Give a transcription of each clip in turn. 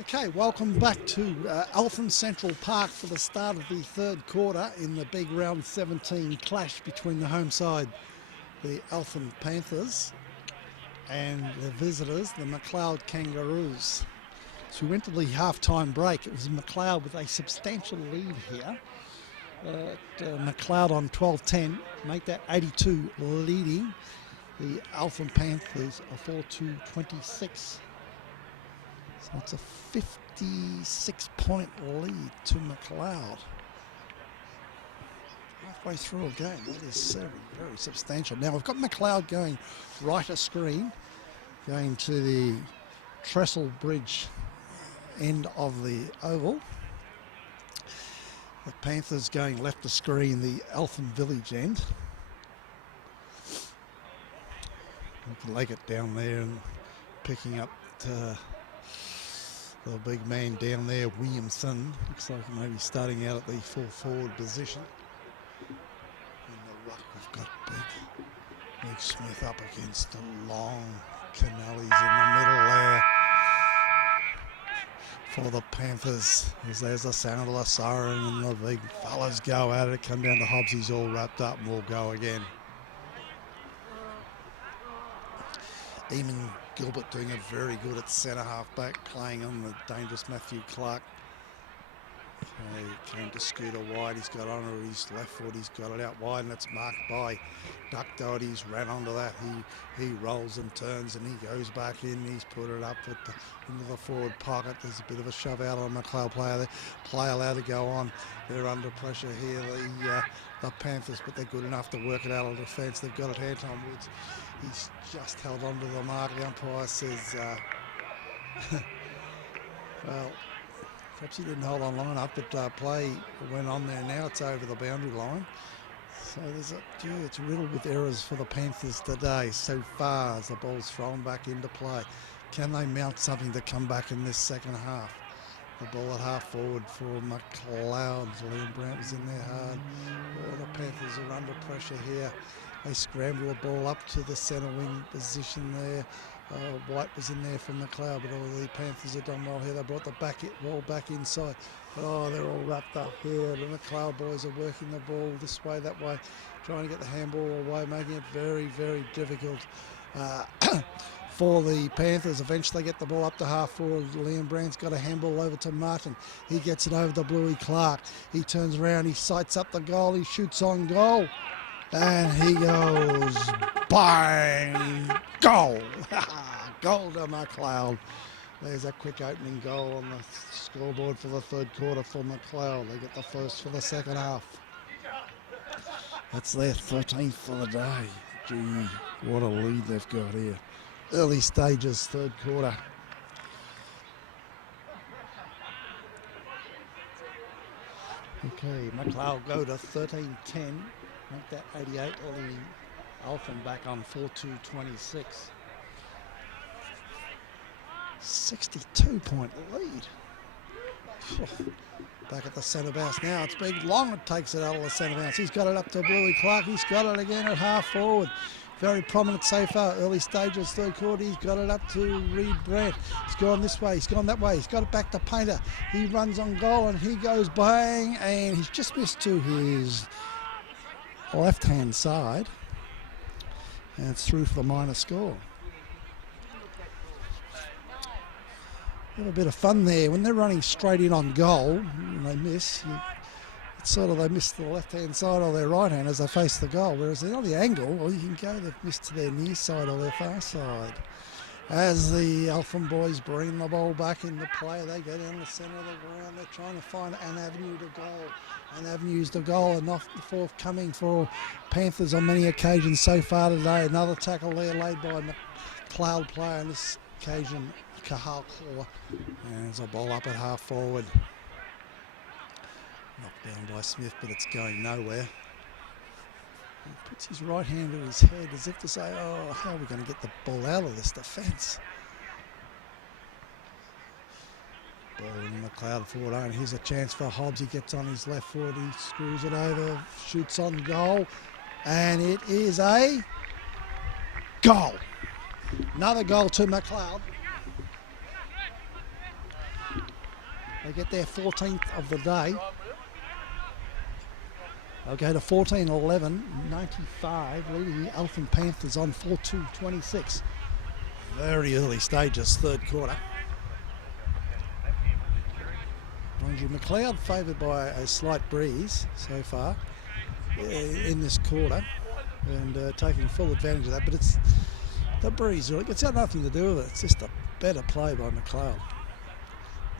Okay, welcome back to Eltham Central Park for the start of the third quarter in the big round 17 clash between the home side, the Eltham Panthers, and the visitors, the Macleod Kangaroos. So we went to the half-time break. It was Macleod with a substantial lead here. Macleod on 12-10, make that 82 leading the Eltham Panthers a 4-2-26. So it's a 56-point lead to Macleod. Halfway through a game, that is very, very substantial. Now we've got Macleod going right of screen, going to the Trestle Bridge end of the oval. The Panthers going left of screen, the Eltham Village end. You can leg it down there and picking up the big man down there, Williamson. Looks like maybe starting out at the full forward position. In the ruck, we've got Big Smith up against the long Canales in the middle there for the Panthers. As there's the sound of the siren and the big fellas go at it. Come down to Hobbs, he's all wrapped up and we'll go again. Eamon Gilbert doing it very good at centre half back, playing on the dangerous Matthew Clark. Came to Scooter wide, he's got on his left foot, he's got it out wide, and it's marked by Duck Doherty. He's ran onto that, he rolls and turns and he goes back in, he's put it up into the forward pocket. There's a bit of a shove out on a Macleod player there. Play allowed to go on. They're under pressure here, the Panthers, but they're good enough to work it out of defence. They've got it, Anton Woods. He's just held on to the mark. The umpire says, well, perhaps he didn't hold on long enough, but play went on there. Now it's over the boundary line. So it's riddled with errors for the Panthers today so far as the ball's thrown back into play. Can they mount something to come back in this second half? The ball at half forward for Macleod. Liam Brandt was in there hard. Oh, the Panthers are under pressure here. They scramble the ball up to the centre wing position there. White was in there from Macleod, but all the Panthers have done well here. They brought the ball back inside. Oh, they're all wrapped up here. The Macleod boys are working the ball this way, that way, trying to get the handball away, making it very, very difficult for the Panthers. Eventually they get the ball up to half forward. Liam Brand's got a handball over to Martin. He gets it over to Bluey Clark. He turns around, he sights up the goal, he shoots on goal. And he goes, bang, goal. Goal to Macleod. There's a quick opening goal on the scoreboard for the third quarter for Macleod. They get the first for the second half. That's their 13th for the day. Gee, what a lead they've got here. Early stages, third quarter. Okay, Macleod go to 13-10. Make that 88, leading Eltham back on 4-2-26. 62-point lead. Back at the centre bounce now. It's big. Long takes it out of the centre bounce. He's got it up to Bluey Clark. He's got it again at half forward. Very prominent so far. Early stages, third quarter. He's got it up to Reed Brett. He's gone this way. He's gone that way. He's got it back to Painter. He runs on goal and he goes bang. And he's just missed to his left-hand side, and it's through for the minor score. Have a bit of fun there when they're running straight in on goal and they miss. It's sort of they miss the left-hand side or their right hand as they face the goal, whereas they're on the angle, or you can go they've missed to their near side or their far side. As the Eltham boys bring the ball back into play, they go down the centre of the ground. They're trying to find an avenue to goal. An avenue's to goal and not forthcoming for Panthers on many occasions so far today. Another tackle there laid by a Macleod player on this occasion, Kahal Claw. And there's a ball up at half forward. Knocked down by Smith, but it's going nowhere. He puts his right hand to his head as if to say, oh, how are we going to get the ball out of this defence? Ball in Macleod forward own. Here's a chance for Hobbs. He gets on his left foot. He screws it over, shoots on goal. And it is a goal. Another goal to Macleod. They get their 14th of the day. They'll go to 14-11, 95, leading the Eltham Panthers on 4-2-26. Very early stages, third quarter. Mind you, Macleod favoured by a slight breeze so far in this quarter, and taking full advantage of that, but it's the breeze, really. It's got nothing to do with it. It's just a better play by Macleod.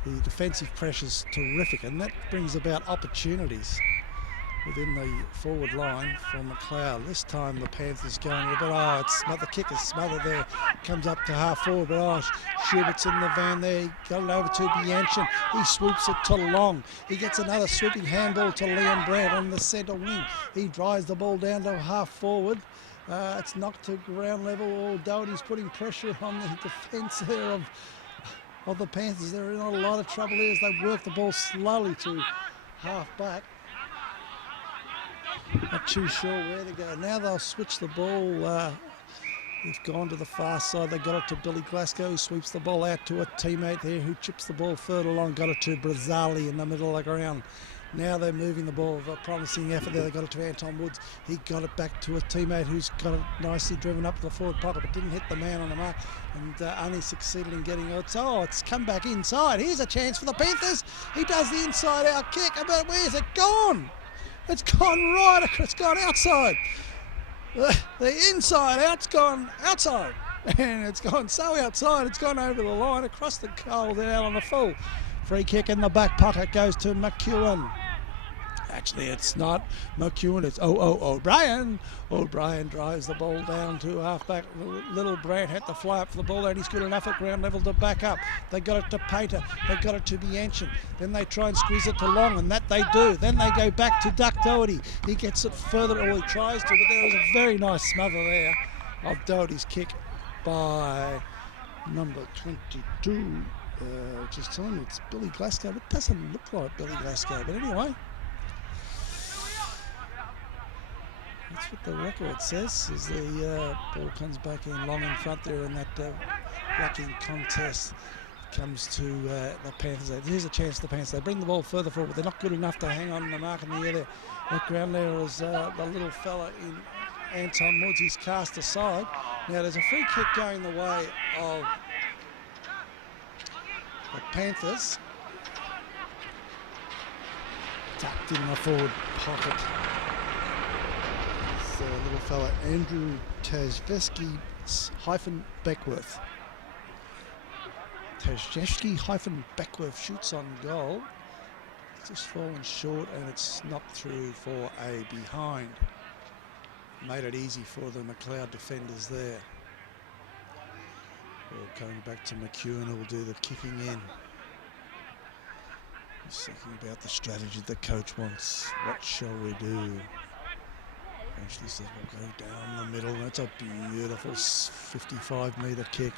The defensive pressure's terrific, and that brings about opportunities within the forward line for Macleod. This time the Panthers going a little bit, it's the kick is smothered there, comes up to half forward, but Schubert's in the van there, got it over to Bianchin, he swoops it to Long, he gets another swooping handball to Liam Brad on the centre wing, he drives the ball down to half forward, it's knocked to ground level, Doherty's putting pressure on the defence there of the Panthers. They're in a lot of trouble here as they work the ball slowly to half back. Not too sure where to go. Now they'll switch the ball. They've gone to the far side. They got it to Billy Glasgow, who sweeps the ball out to a teammate there who chips the ball further along. Got it to Brazzali in the middle of the ground. Now they're moving the ball with a promising effort there. They got it to Anton Woods. He got it back to a teammate who's got it nicely driven up to the forward pocket, but didn't hit the man on the mark, and only succeeded in getting it. Oh, it's come back inside. Here's a chance for the Panthers. He does the inside-out kick, but where's it gone? It's gone right, it's gone outside. The inside out's gone outside. And it's gone so outside, it's gone over the line, across the goal, out on the full. Free kick in the back pocket goes to McEwen. Actually, it's not McEwen, it's O'Brien. O'Brien drives the ball down to half-back. Little Brant had to fly up for the ball, and he's good enough at ground level to back up. They got it to Painter, they got it to Bianchin. Then they try and squeeze it to Long, and that they do. Then they go back to Duck Doherty. He gets it further, or he tries to, but there was a very nice smother there of Doherty's kick by number 22, which is telling me it's Billy Glasgow. It doesn't look like Billy Glasgow, but anyway. That's what the record says, as the ball comes back in Long in front there, and that blocking contest comes to the Panthers. Here's a chance for the Panthers. They bring the ball further forward, but they're not good enough to hang on the mark in the air there. That ground there is the little fella in Anton Woods. He's cast aside. Now there's a free kick going the way of the Panthers. Tucked in the forward pocket. Little fella Andrew Tajveski-Beckworth. Tajveski-Beckworth shoots on goal. It's just fallen short, and it's knocked through for a behind. Made it easy for the Macleod defenders there. Ball coming back to McEwen, who will do the kicking in. He's thinking about the strategy the coach wants. What shall we do? Eventually says we'll go down the middle. That's a beautiful 55-metre kick.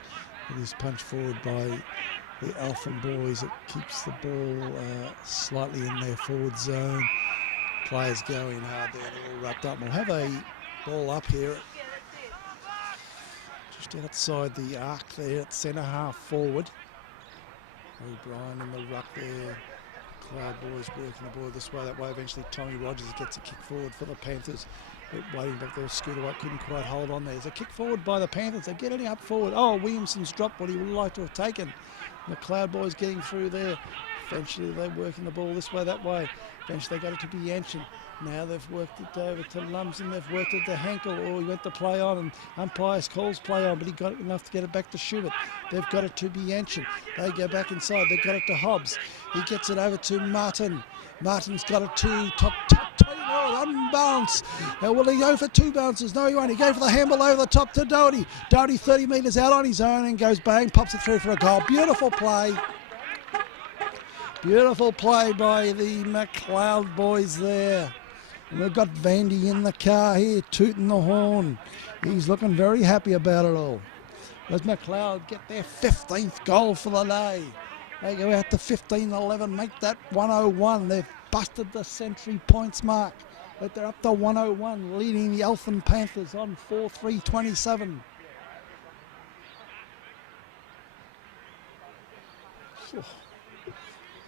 It is punched forward by the Eltham boys. It keeps the ball slightly in their forward zone. Players going hard there. They're all wrapped up. We'll have a ball up here just outside the arc there at centre half forward. O'Brien in the ruck there. Cloud boys working the ball this way, that way. Eventually Tommy Rogers gets a kick forward for the Panthers. Waiting back there, Scooter White couldn't quite hold on there. There's a kick forward by the Panthers. They're getting up forward. Oh, Williamson's dropped what he would like to have taken. The Cloud boys getting through there. Eventually they're working the ball this way, that way. Eventually they got it to Bianchin. Now they've worked it over to Lumsden. They've worked it to Henkel. Oh, he went to play on, and umpires calls play on, but he got it enough to get it back to Schubert. They've got it to Bianchin. They go back inside. They've got it to Hobbs. He gets it over to Martin. Martin's got it to top unbounce. Will he go for two bounces? No, he won't. He goes for the handball over the top to Doherty. Doherty 30 metres out on his own and goes bang, pops it through for a goal. Beautiful play. Beautiful play by the Macleod boys there. And we've got Vandy in the car here, tooting the horn. He's looking very happy about it all. As Macleod get their 15th goal for the day. They go out to 15-11, make that 101. They've busted the century points mark. But they're up to 101, leading the Eltham Panthers on 4-3-27.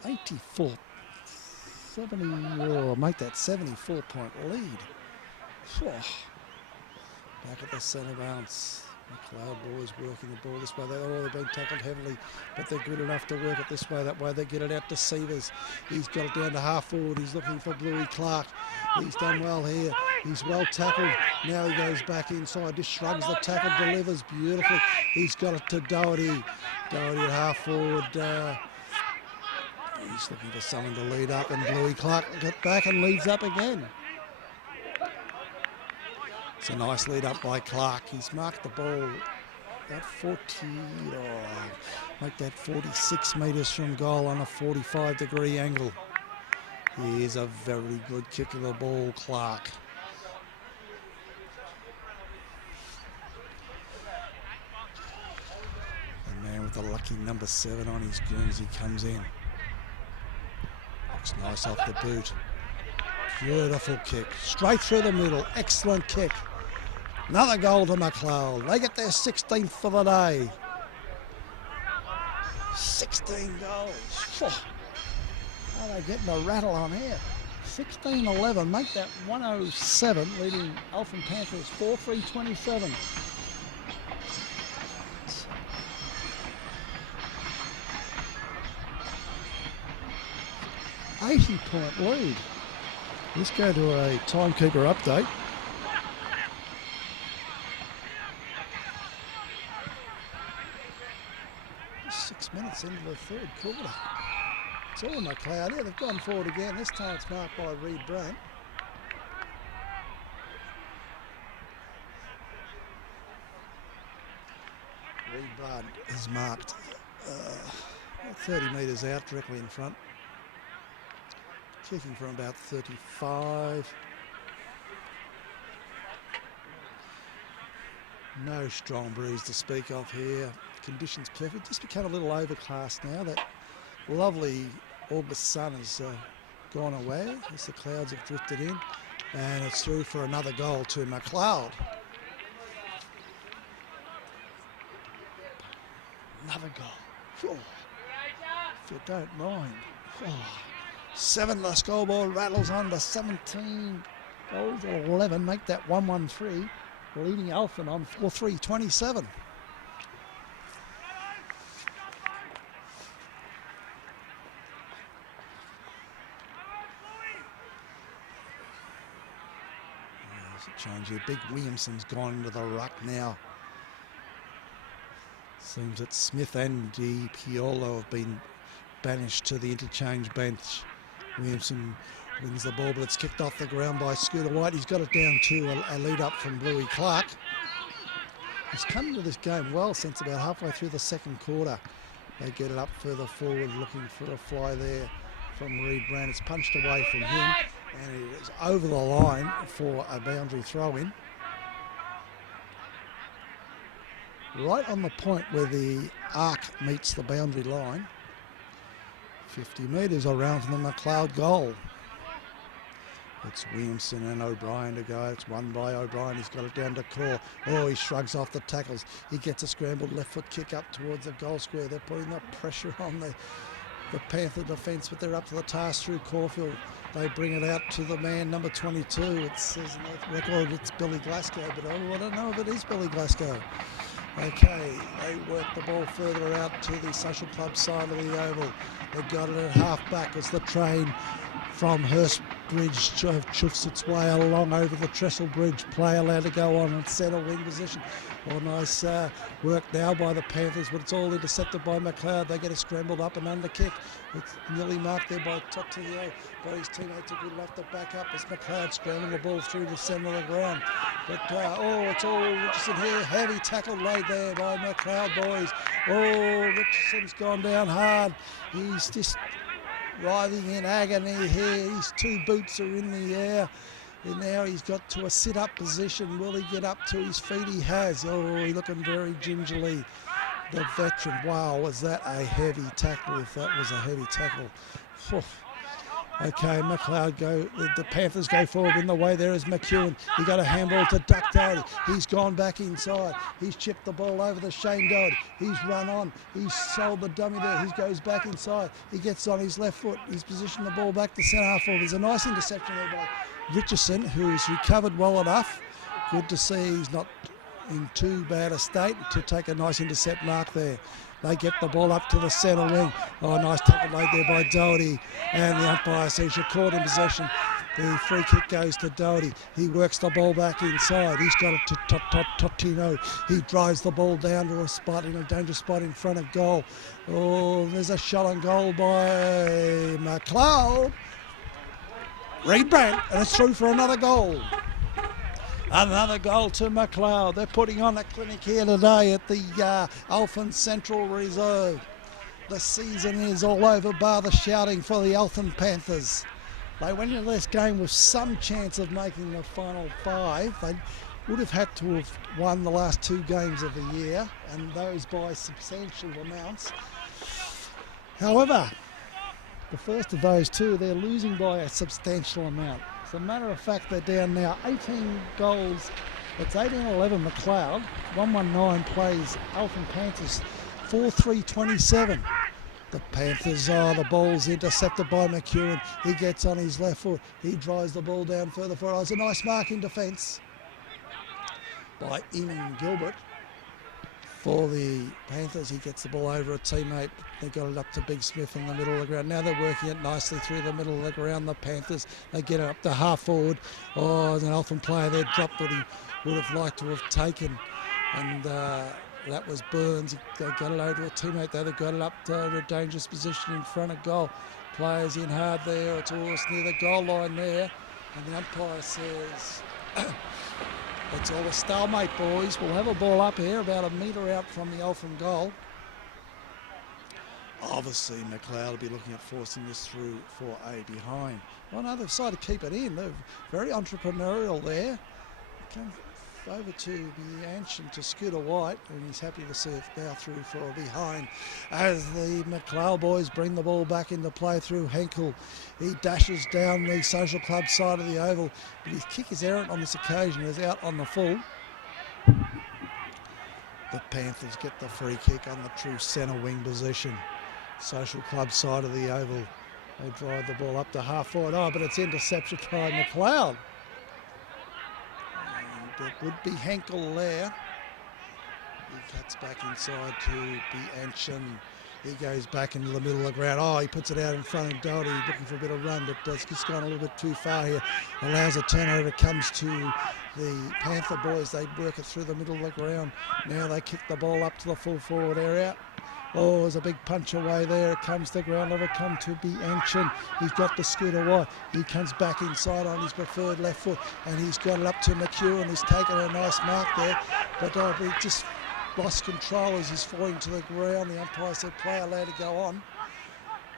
84, 70, make that 74-point lead. Back at the centre bounce. Macleod boys working the ball this way. They've been tackled heavily, but they're good enough to work it this way. That way they get it out to Sievers. He's got it down to half forward. He's looking for Bluey Clark. He's done well here. He's well tackled. Now he goes back inside. Just shrugs the tackle, delivers beautifully. He's got it to Doherty. Doherty at half forward. He's looking for someone to lead up, and Bluey Clark gets back and leads up again. It's a nice lead up by Clark. He's marked the ball at 46 metres from goal on a 45-degree angle. He is a very good kick of the ball, Clark. The man with the lucky number 7 on his Guernsey comes in. Looks nice off the boot. Beautiful kick. Straight through the middle. Excellent kick. Another goal to Macleod. They get their 16th for the day. 16 goals. How are they getting a rattle on here? 16-11. Make that 107, leading Eltham Panthers 4-3-27. $80-point lead. Let's go to a timekeeper update. 6 minutes into the third quarter. It's all Macleod. Yeah, they've gone forward again. This time it's marked by Reed Brandt. Reed Brandt is marked 30 metres out, directly in front. Kicking from about 35. No strong breeze to speak of here. Conditions perfect. Just become a little overcast now. That lovely August sun has gone away as the clouds have drifted in, and it's through for another goal to Macleod. Another goal. If you don't mind. 7 the scoreboard rattles on to 17 goals at 11. Make that 1-1-3. Leading Eltham on 4-3-27. Change here. Big Williamson's gone into the ruck now. Seems that Smith and Di Piolo have been banished to the interchange bench. Williamson wins the ball, but it's kicked off the ground by Scooter White. He's got it down to a lead up from Bluey Clark. He's come into this game well since about halfway through the second quarter. They get it up further forward, looking for a fly there from Reed Brandt. It's punched away from him, and it is over the line for a boundary throw-in. Right on the point where the arc meets the boundary line. 50 metres around from the Macleod goal. It's Williamson and O'Brien to go. It's won by O'Brien. He's got it down to Core. Oh, he shrugs off the tackles. He gets a scrambled left foot kick up towards the goal square. They're putting the pressure on the Panther defence, but they're up to the task through Caulfield. They bring it out to the man, number 22. It says in the record it's Billy Glasgow, but I don't know if it is Billy Glasgow. Okay, they work the ball further out to the Social Club side of the oval. They got it at half back as the train from Hurst Bridge chuffs its way along over the Trestle Bridge. Play allowed to go on in centre wing position. Oh, nice work now by the Panthers, but it's all intercepted by Macleod. They get it scrambled up and under kick. It's nearly marked there by Totio, but his teammates are good enough to back up as Macleod scrambled the ball through the centre of the ground. But it's all Richardson here. Heavy tackle laid there by Macleod boys. Oh, Richardson's gone down hard. He's just writhing in agony here. His 2 boots are in the air. And now he's got to a sit-up position. Will he get up to his feet? He has. Oh, he's looking very gingerly. The veteran. Wow, was that a heavy tackle? If that was a heavy tackle. Okay, Macleod the Panthers go forward in the way. There is McEwen. He got a handball to Duck Doherty. He's gone back inside. He's chipped the ball over to Shane Doherty. He's run on. He's sold the dummy there. He goes back inside. He gets on his left foot. He's positioned the ball back to centre half forward. There's a nice interception there by Richardson, who's recovered well enough. Good to see he's not in too bad a state to take a nice intercept mark there. They get the ball up to the centre wing. Oh, nice tackle made there by Doherty. And the umpire says you're caught in possession. The free kick goes to Doherty. He works the ball back inside. He's got it to Totino. He drives the ball down to a spot, in a dangerous spot in front of goal. Oh, there's a shot on goal by Macleod. Reed Brandt, and it's through for another goal. Another goal to Macleod. They're putting on a clinic here today at the Eltham Central Reserve. The season is all over, bar the shouting for the Eltham Panthers. They went into this game with some chance of making the final five. They would have had to have won the last two games of the year, and those by substantial amounts. However, the first of those two, they're losing by a substantial amount. As a matter of fact, they're down now 18 goals. It's 18-11 Macleod. 119 plays Eltham Panthers 4-3-27. The Panthers the ball's intercepted by McEwen. He gets on his left foot. He drives the ball down further forward. It's a nice mark in defence by Eamon Gilbert. For the Panthers, he gets the ball over a teammate. They got it up to Big Smith in the middle of the ground. Now they're working it nicely through the middle of the ground. The Panthers, they get it up to half forward. Oh, there's an Eltham player there dropped that he would have liked to have taken. And that was Burns. They got it over to a teammate there. They got it up to a dangerous position in front of goal. Players in hard there. It's almost near the goal line there. And the umpire says... It's all a stalemate, boys. We'll have a ball up here about a metre out from the Eltham goal. Obviously, Macleod will be looking at forcing this through for a behind. Well, no, they've decided to keep it in. They're very entrepreneurial there. Come over to the Ancient to Scooter White, and he's happy to see it now through for a behind. As the Macleod boys bring the ball back into play through Henkel. He dashes down the Social Club side of the oval, but his kick is errant on this occasion. Is out on the full. The Panthers get the free kick on the true centre wing position. Social Club side of the oval. They drive the ball up to half forward. Oh, but it's intercepted by Macleod. And it would be Henkel there. He cuts back inside to Bianchin. He goes back into the middle of the ground. Oh, he puts it out in front of Doherty, looking for a bit of run, but it's just gone a little bit too far here. Allows a turnover, comes to the Panther boys. They work it through the middle of the ground. Now they kick the ball up to the full forward area. Oh, there's a big punch away there. It comes to ground level, come to Bianchin. He's got the Scooter White. He comes back inside on his preferred left foot, and he's got it up to McEwen. He's taken a nice mark there, but he just lost control as he's falling to the ground. The umpire said play allowed to go on.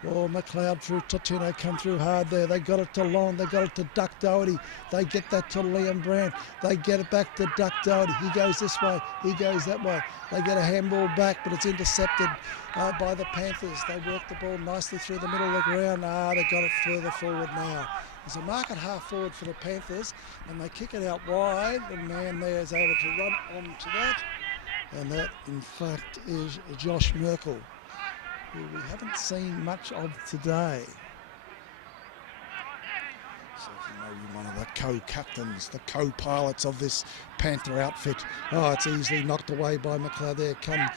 Oh, Macleod through Totino, come through hard there. They got it to Long, they got it to Duck Doherty. They get that to Liam Brandt. They get it back to Duck Doherty. He goes this way, he goes that way. They get a handball back, but it's intercepted by the Panthers. They work the ball nicely through the middle of the ground. They got it further forward now. There's a mark at half forward for the Panthers, and they kick it out wide. The man there is able to run onto that. And that, in fact, is Josh Merkel, who we haven't seen much of today. So if you know you're one of the co-captains, the co-pilots of this Panther outfit. Oh, it's easily knocked away by Macleod there. Come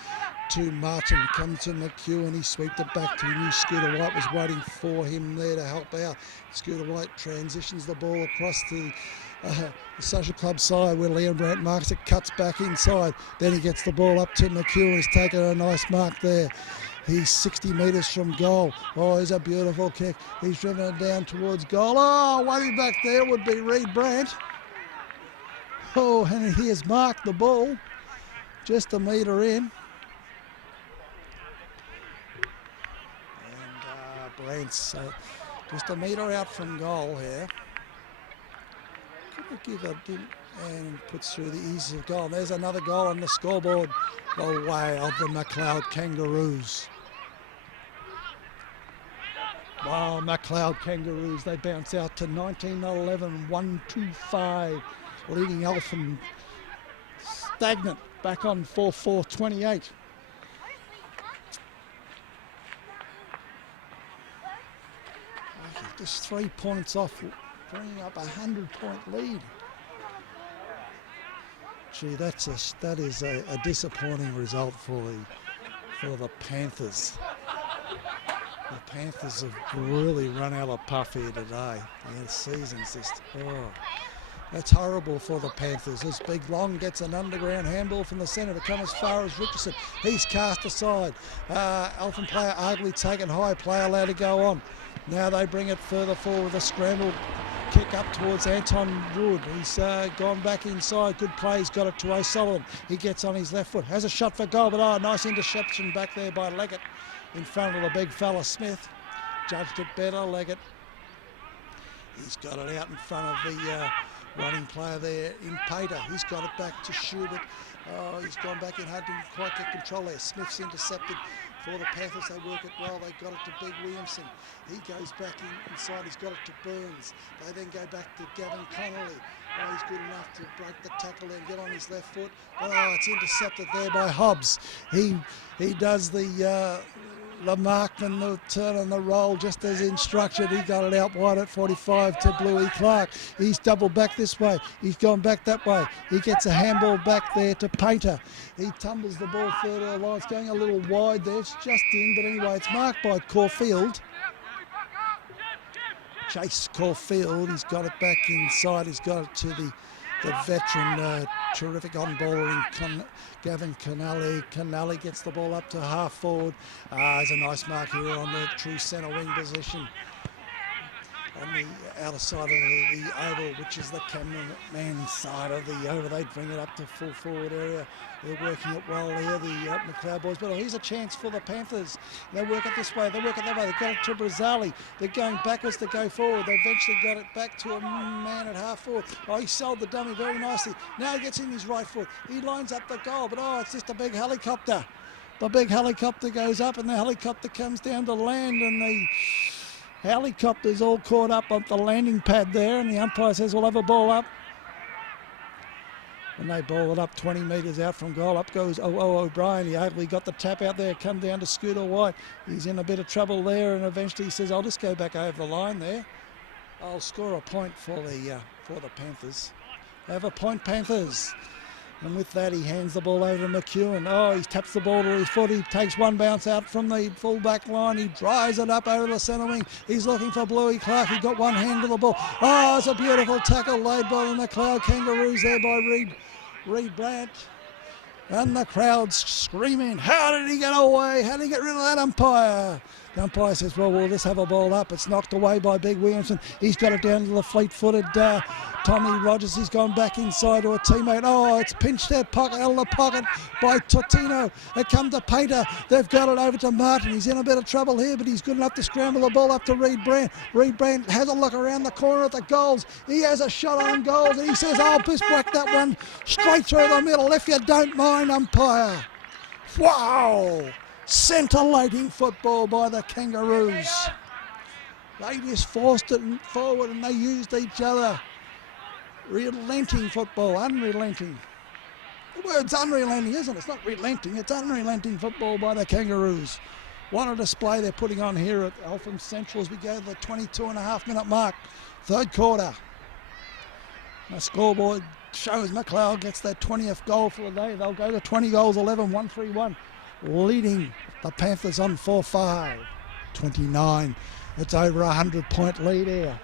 to Martin, come to McEwen. He swept it back to him. Scooter White was waiting for him there to help out. Scooter White transitions the ball across to the Social Club side where Liam Brandt marks it, cuts back inside. Then he gets the ball up to McEwen. He's taken a nice mark there. He's 60 metres from goal. Oh, he's a beautiful kick. He's driven it down towards goal. Oh, waiting back there would be Reed Brandt. Oh, and he has marked the ball just a metre in. And Brandt's just a metre out from goal here. Give a and puts through the easy goal. And there's another goal on the scoreboard away of the Macleod Kangaroos. Wow, Macleod Kangaroos, they bounce out to 19-11, 1-2-5, leading Eltham stagnant, back on 4-4-28. Just 3 points off, bringing up a 100-point lead. Gee, that is a disappointing result for the Panthers. The Panthers have really run out of puff here today. Their season's just, that's horrible for the Panthers. As Big Long gets an underground handball from the centre to come as far as Richardson. He's cast aside. Eltham player arguably taken high, player allowed to go on. Now they bring it further forward with a scramble kick up towards Anton Wood. He's gone back inside. Good play. He's got it to O'Sullivan. He gets on his left foot. Has a shot for goal, but nice interception back there by Leggett in front of the big fella Smith. Judged it better, Leggett. He's got it out in front of the running player there in Pater. He's got it back to Schubert. He's gone back in hard, didn't quite get control there. Smith's intercepted for the Panthers. They work it well. They got it to Big Williamson. He goes back inside. He's got it to Burns. They then go back to Gavin Connolly. He's good enough to break the tackle and get on his left foot. It's intercepted there by Hobbs. He does the markman, the turn and the roll just as instructed. He got it out wide at 45 to Bluey Clark. He's doubled back this way. He's gone back that way. He gets a handball back there to Pater. He tumbles the ball further along. It's going a little wide there. It's just in, but anyway, it's marked by Caulfield. Chase Caulfield. He's got it back inside. He's got it to the veteran, terrific on-baller in Gavin Canali. Canali gets the ball up to half forward. There's a nice mark here on the true centre wing position. On the outer side of the oval, which is the cameraman side of the oval. They bring it up to full forward area. They're working it well here, the Macleod boys. But here's a chance for the Panthers. They work it this way, they work it that way. They've got it to Brazzali. They're going backwards to go forward. They eventually got it back to a man at half forward. He sold the dummy very nicely. Now he gets in his right foot. He lines up the goal, but it's just a big helicopter. The big helicopter goes up and the helicopter comes down to land, and the helicopter's all caught up on the landing pad there, and the umpire says we'll have a ball up. And they ball it up 20 metres out from goal. Up goes O'Brien. He hardly got the tap out there. Come down to Scooter White. He's in a bit of trouble there, and eventually he says, I'll just go back over the line there. I'll score a point for the Panthers. Have a point, Panthers. And with that, he hands the ball over to McEwen. He taps the ball to his foot. He takes one bounce out from the full-back line. He drives it up over the centre wing. He's looking for Bluey Clark. He got one hand to the ball. It's a beautiful tackle laid by the Macleod Kangaroos there by Reed Brandt. And the crowd's screaming, how did he get away? How did he get rid of that umpire? The umpire says, we'll just have a ball up. It's knocked away by Big Williamson. He's got it down to the fleet-footed Tommy Rogers. He's gone back inside to a teammate. It's pinched out out of the pocket by Totino. It comes to Pater. They've got it over to Martin. He's in a bit of trouble here, but he's good enough to scramble the ball up to Reed Brandt. Reed Brandt has a look around the corner at the goals. He has a shot on goals, and he says, just whack that one straight through the middle, if you don't mind, umpire. Wow! Scintillating football by the Kangaroos. They just forced it forward and they used each other. Relenting football, unrelenting. The word's unrelenting, isn't it? It's not relenting, it's unrelenting football by the Kangaroos. What a display they're putting on here at Eltham Central as we go to the 22.5-minute mark, third quarter. The scoreboard shows Macleod gets their 20th goal for the day. They'll go to 20 goals, 11, 1-3-1. Leading the Panthers on 4-5, 29. It's over a 100-point lead here.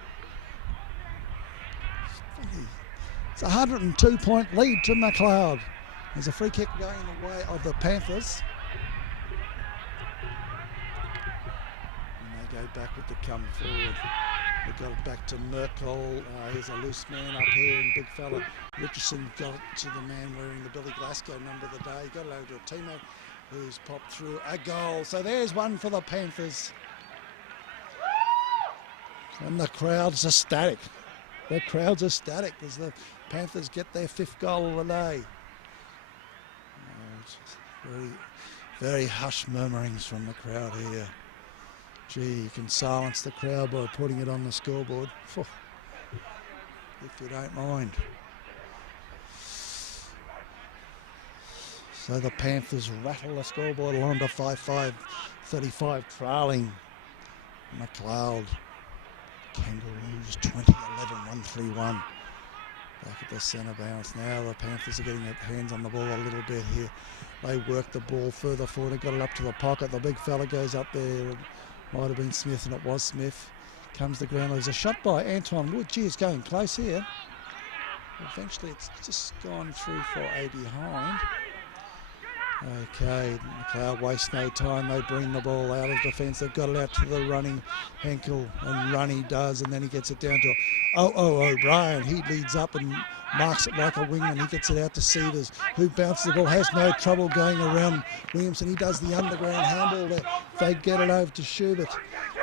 It's a 102-point lead to Macleod. There's a free kick going the way of the Panthers. And they go backward to come forward. They got it back to Merkel. Here's a loose man up here, and big fella Richardson got it to the man wearing the Billy Glasgow number of the day. He got it over to a teammate who's popped through a goal. So there's one for the Panthers. And the crowd's ecstatic. The crowd's ecstatic as the Panthers get their 5th goal of the day. Very, very hushed murmurings from the crowd here. Gee, you can silence the crowd by putting it on the scoreboard. If you don't mind. So the Panthers rattle the scoreboard along to 5-5-35, trailing Macleod. Kangaroos 20-11-131. Back at the centre bounce. Now the Panthers are getting their hands on the ball a little bit here. They work the ball further forward and got it up to the pocket. The big fella goes up there. It might have been Smith, and it was Smith. Comes the ground. There's a shot by Anton Wood. Gee, it's going close here. Eventually it's just gone through for a behind. Okay, Macleod wastes no time. They bring the ball out of defence. They've got it out to the running Henkel, and run he does, and then he gets it down to O'Brien. He leads up and marks it like a wingman. He gets it out to Severs, who bounces the ball, has no trouble going around Williamson. He does the underground handball there. They get it over to Schubert.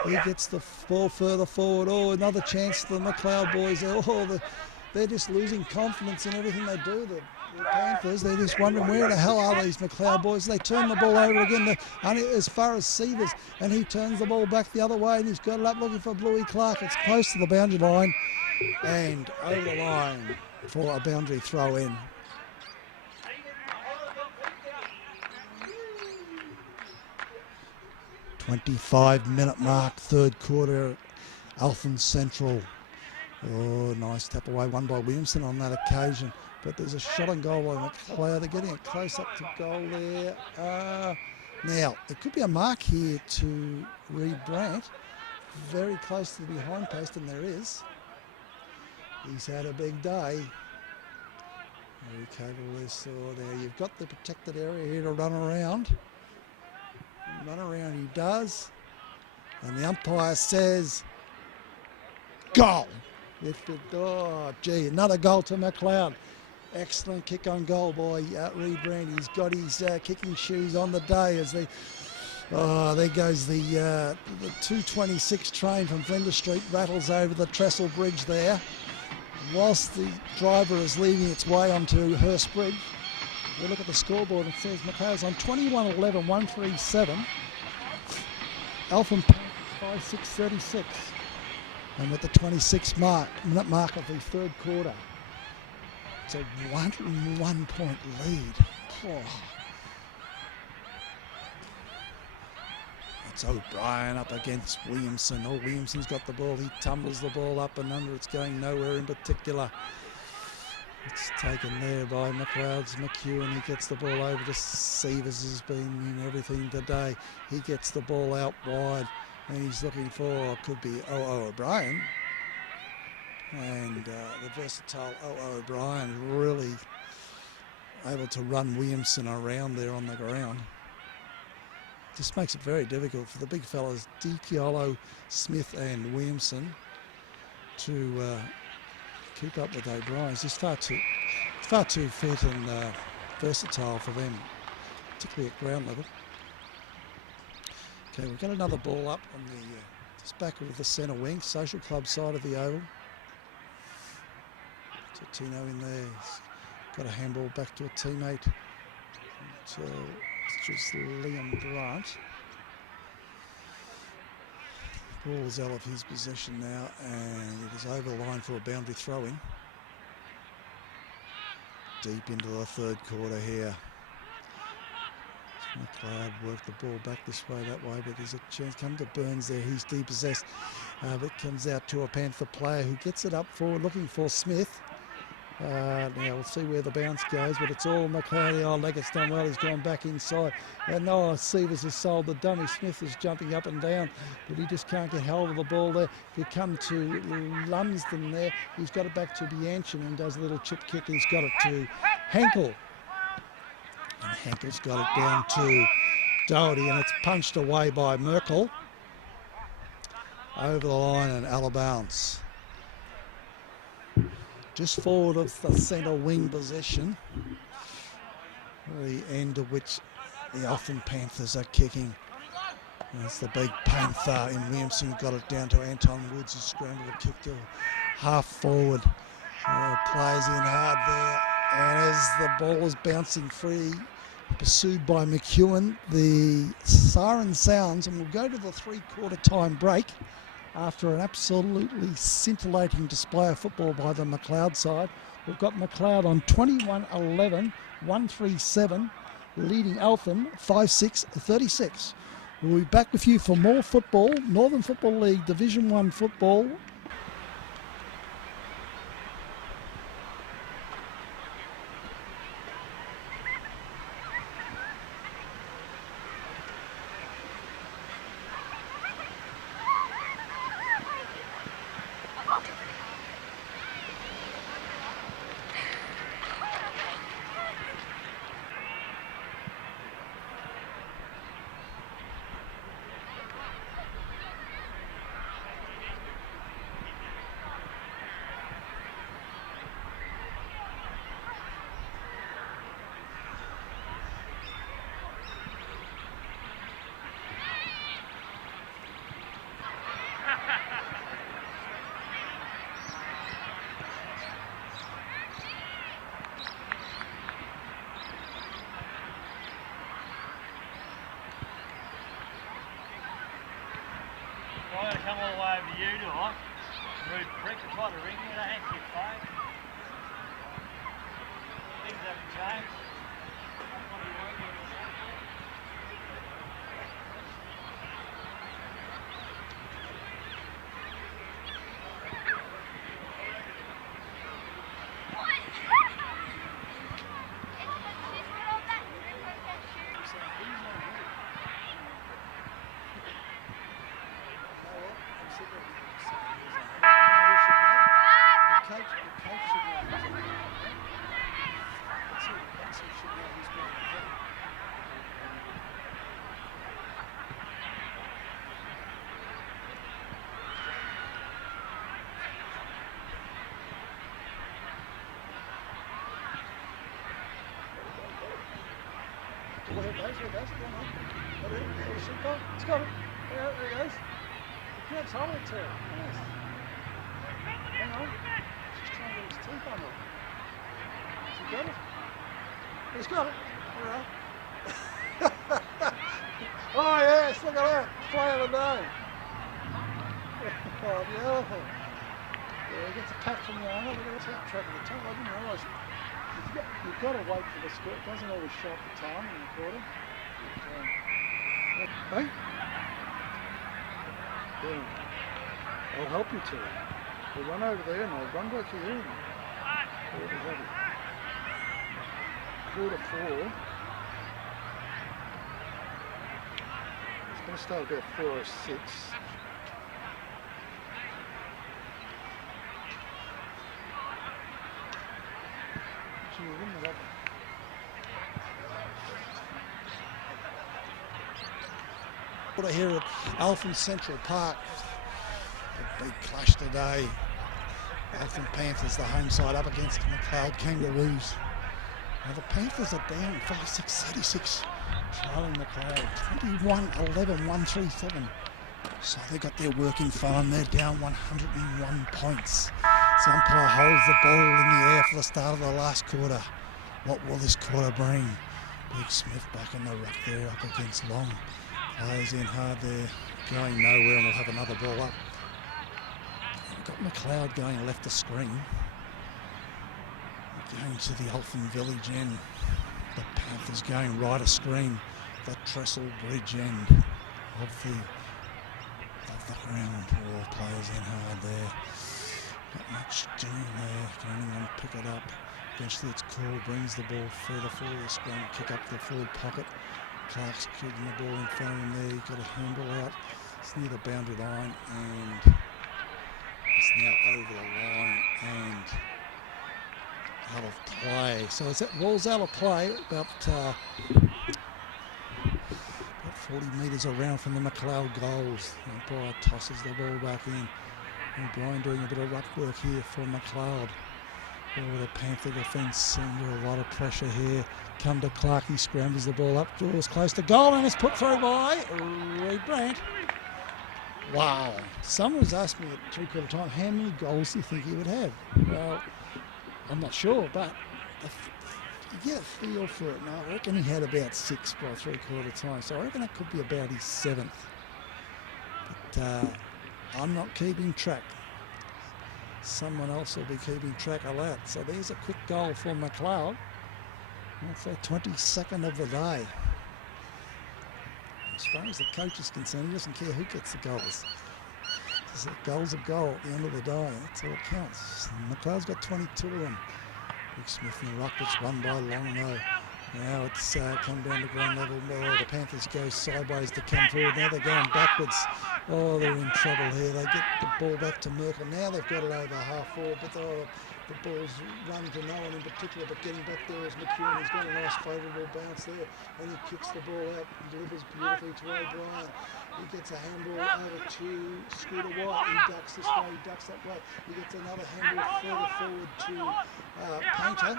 He gets the ball further forward. Oh, another chance for the Macleod boys. They're just losing confidence in everything they do. The Panthers, they're just wondering where the hell are these Macleod boys. They turn the ball over again as far as Severs, and he turns the ball back the other way, and he's got it up looking for Bluey Clark. It's close to the boundary line and over the line for a boundary throw in. "25-minute mark, third quarter, Eltham Central." Oh, nice tap away, won by Williamson on that occasion. But there's a shot on goal by Macleod. They're getting it close up to goal there. Now, there could be a mark here to Reed Brandt. Very close to the behind post, and there is. He's had a big day. Okay, so there you've got the protected area here to run around. Run around he does. And the umpire says, goal. Gee, another goal to Macleod. Excellent kick on goal by Reed Brandt. He's got his kicking shoes on the day as they. There goes the 226 train from Flinders Street, rattles over the Trestle Bridge there. Whilst the driver is leading its way onto Hurst Bridge, we look at the scoreboard and it says Macleod's on 21-11-137. Eltham 5-6-36. And with the 26-minute mark of the third quarter, it's a 1-point lead. Oh. It's O'Brien up against Williamson. Oh, Williamson's got the ball. He tumbles the ball up and under. It's going nowhere in particular. It's taken there by Macleod's McEwen. He gets the ball over to Severs, has been in everything today. He gets the ball out wide. And he's looking for, could be O'Brien. And the versatile O'Brien really able to run Williamson around there on the ground. Just makes it very difficult for the big fellas, DiCiolo, Smith and Williamson, to keep up with O'Brien. It's just far too fit and versatile for them, particularly at ground level. Okay, we've got another ball up on the just back of the centre wing, social club side of the oval. Tino in there, he's got a handball back to a teammate. So it's just Liam Grant. Ball's out of his possession now, and it is over the line for a boundary throw-in. Deep into the third quarter here. Macleod worked the ball back this way, that way, but there's a chance. Come to Burns there, he's depossessed. It comes out to a Panther player who gets it up forward, looking for Smith. Now we'll see where the bounce goes, but it's all Macleod. Oh, Leggett's done well, he's gone back inside. And Severs has sold the dummy. Smith is jumping up and down, but he just can't get hold of the ball there. If you come to Lumsden there, he's got it back to Bianchin and does a little chip kick. He's got it to Henkel. And Henkel's got it down to Doherty, and it's punched away by Merkel. Over the line and out of bounds. Just forward of the centre wing possession, the end of which the Eltham Panthers are kicking. That's the big Panther in Williamson, got it down to Anton Woods, who scrambled a kick to half forward. Plays in hard there, and as the ball is bouncing free, pursued by McEwen. The siren sounds, and we'll go to the three-quarter time break after an absolutely scintillating display of football by the Macleod side. We've got Macleod on 21-11, 137, leading Eltham 5-6-36. We'll be back with you for more football, Northern Football League Division 1 football. I'm going to come all the way over to you, do I? Rude prick, I tried to ring you, that ain't your phone. Things haven't changed. It's got it. There it goes. The kid's holding it to it. Yes. Hang on. Just trying to get his teeth on it. Has he got it? He's got it. All right. Oh yes, look at that. Play of the day. Oh, beautiful. Yeah, he gets a tap from the owner. Look at that track of the tongue. I didn't realise. You've got to wait for the score. It doesn't always show up the time in the quarter. Hey? Yeah. I'll help you to it. We'll run over there and I'll run back here. Quarter 4. It's going to start about 4:06. Here at Eltham Central Park. A big clash today. Eltham Panthers, the home side, up against Macleod Kangaroos. Now the Panthers are down 5-6-36. Trailing Macleod 21-11, 137. So they got their work in front. They're down 101 points. The umpire holds the ball in the air for the start of the last quarter. What will this quarter bring? Big Smith back in the ruck there up against Long. Players in hard there, going nowhere, and we'll have another ball up. We've got Macleod going left the screen. Going to the Eltham Village end. The Panthers going right of screen. The Trestle Bridge end of the ground. All players in hard there. Not much doing there. Going on, pick it up. Eventually it's cool, brings the ball further forward of the scrum, kick up the forward pocket. Clark's kicking the ball in front of him there. He's got a handball out. It's near the boundary line and it's now over the line and out of play. So it's that ball's out of play about 40 metres around from the Macleod goals. The umpire tosses the ball back in. O'Brien doing a bit of ruck work here for Macleod. Oh, the Panther defence under a lot of pressure here. Come to Clark, he scrambles the ball up, draws close to goal, and it's put through by Reed Brandt. Wow. Someone was asking me at three-quarter time, how many goals do you think he would have? Well, I'm not sure, but you get a feel for it. And I reckon he had about 6 by 3/4 time. So I reckon that could be about his 7th. But I'm not keeping track. Someone else will be keeping track of that. So there's a quick goal for Macleod. That's their 22nd of the day. As far as the coach is concerned, he doesn't care who gets the goals. A goal's a goal at the end of the day. That's all that counts. Macleod's got 22 of them. Big Smith in the ruck, it's won by Long though. Now it's come down to ground level. Oh, the Panthers go sideways to come forward. Now they're going backwards. Oh, they're in trouble here. They get the ball back to Merkel. Now they've got it over half forward, but the ball's run to no one in particular, but getting back there is Macleod. He's got a nice favourable bounce there, and he kicks the ball out and delivers beautifully to O'Brien. He gets a handball over to Scooter White. He ducks this way, he ducks that way. He gets another handball further forward to Painter.